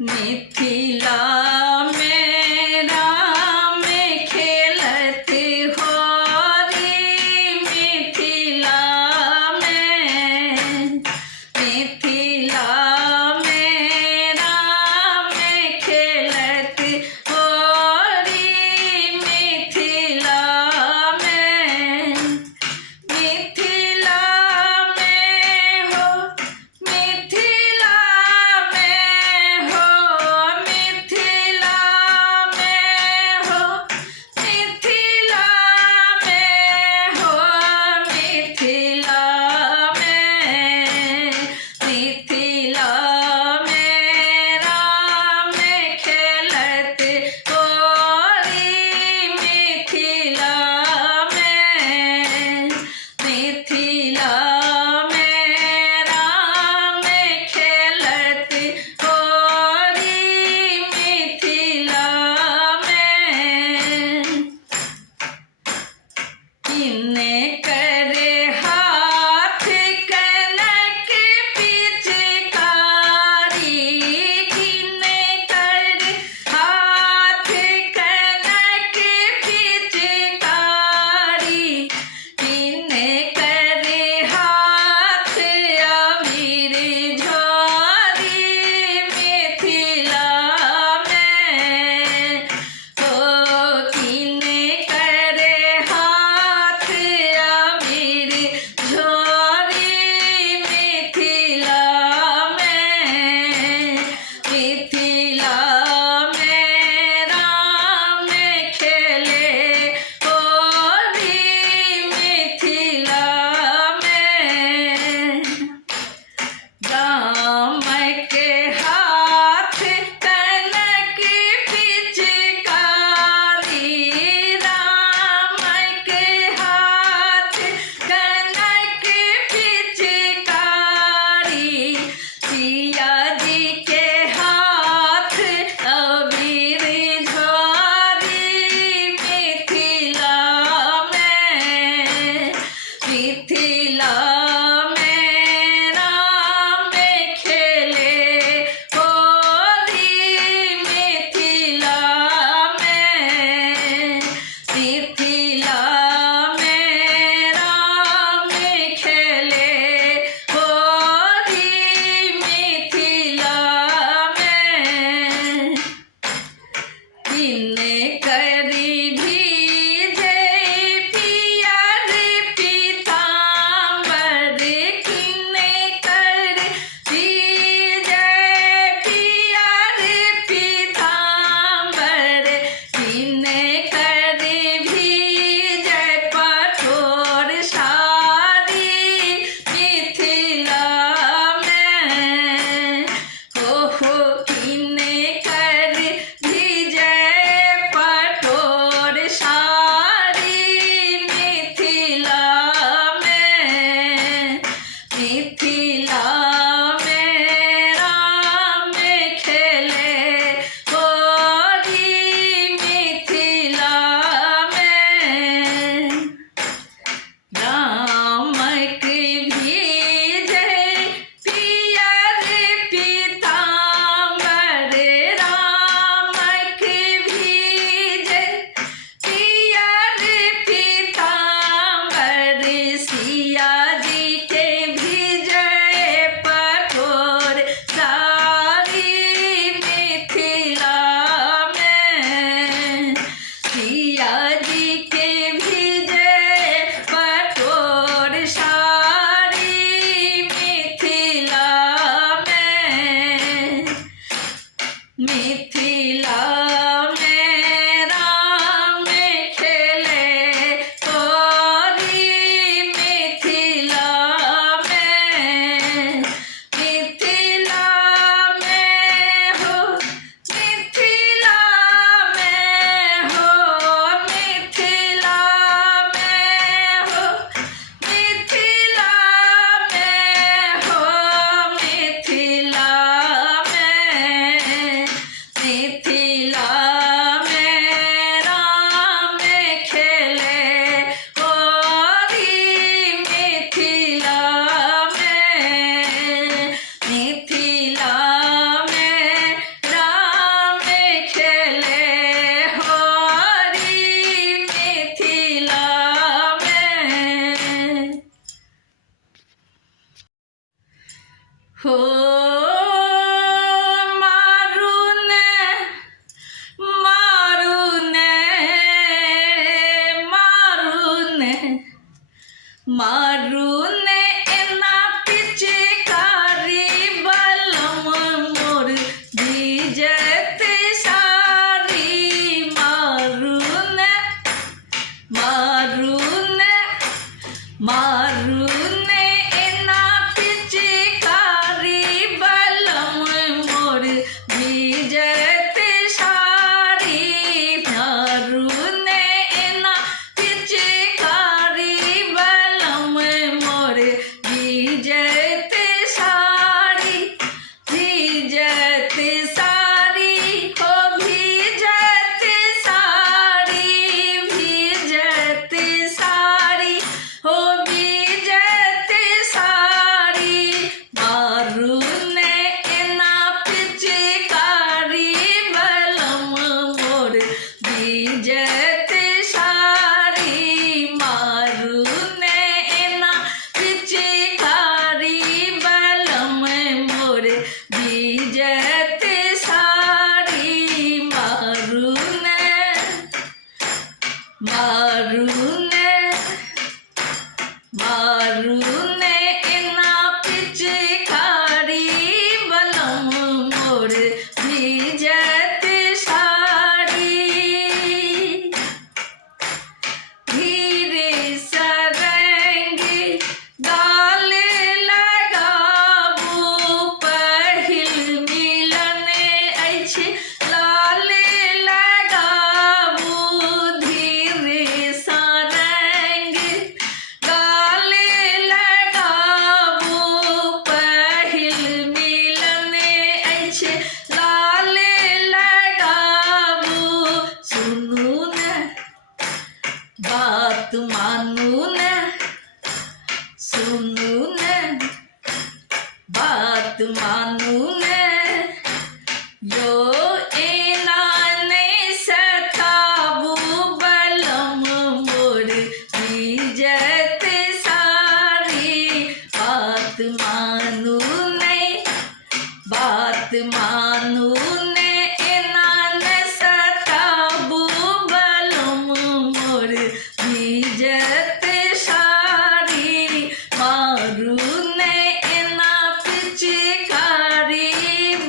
मिथिला में राम खेलत होरी, मिथिला में राम खेलत होरी, मिथिला में हो, मिथिला में हो, मिथिला ने यो एना ने सताबू बलम मोर इज्जत सारी बात मानू ने एना ने सताबू बलम मोर इज्जत सारी मारू ने एना पिचकारी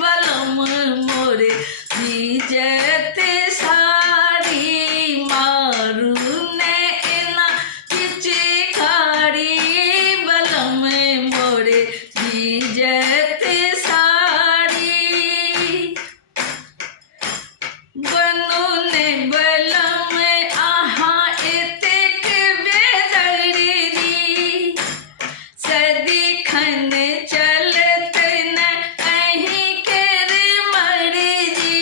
बलम मोर इज्जत सारी मारू ने एना पिचकारी बलम मोर इज्जत बनू ने बलम आहा एतेक बेदर्दी सदिखन चलत न अहीं केर मर्जी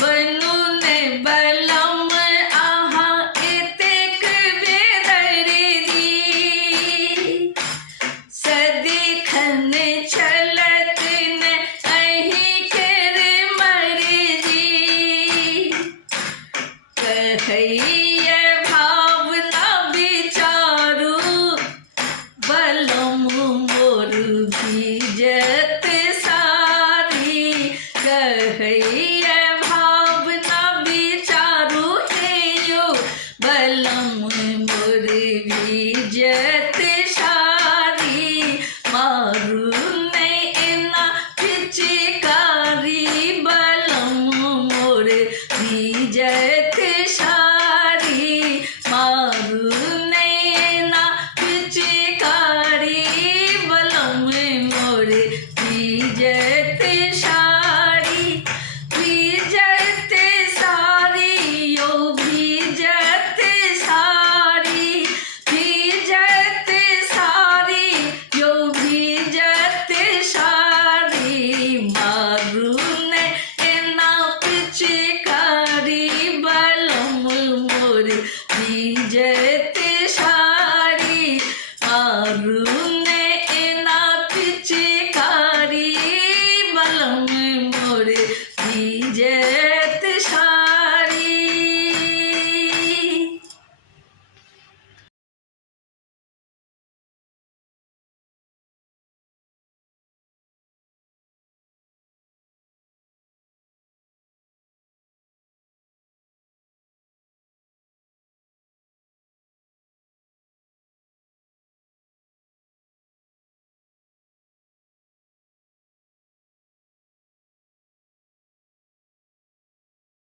बनू ने बलम आहा एतेक बेदर्दी सदिखन चलत न अहीं कहिए भावना विचारू बलम मोर इज्जत सारी कहिए भावना विचारू हे यो बलम मोर इज्जत सारी मारू ने एना पिचकारी बलम मोर इज्जत सारी मारू ने एना पिचकारी बलम मोर इज्जत सारी यो इज्जत सारी यो इज्जत सारी मारू ने एना पिचकारी बलम मोर इज्जत सारी मारू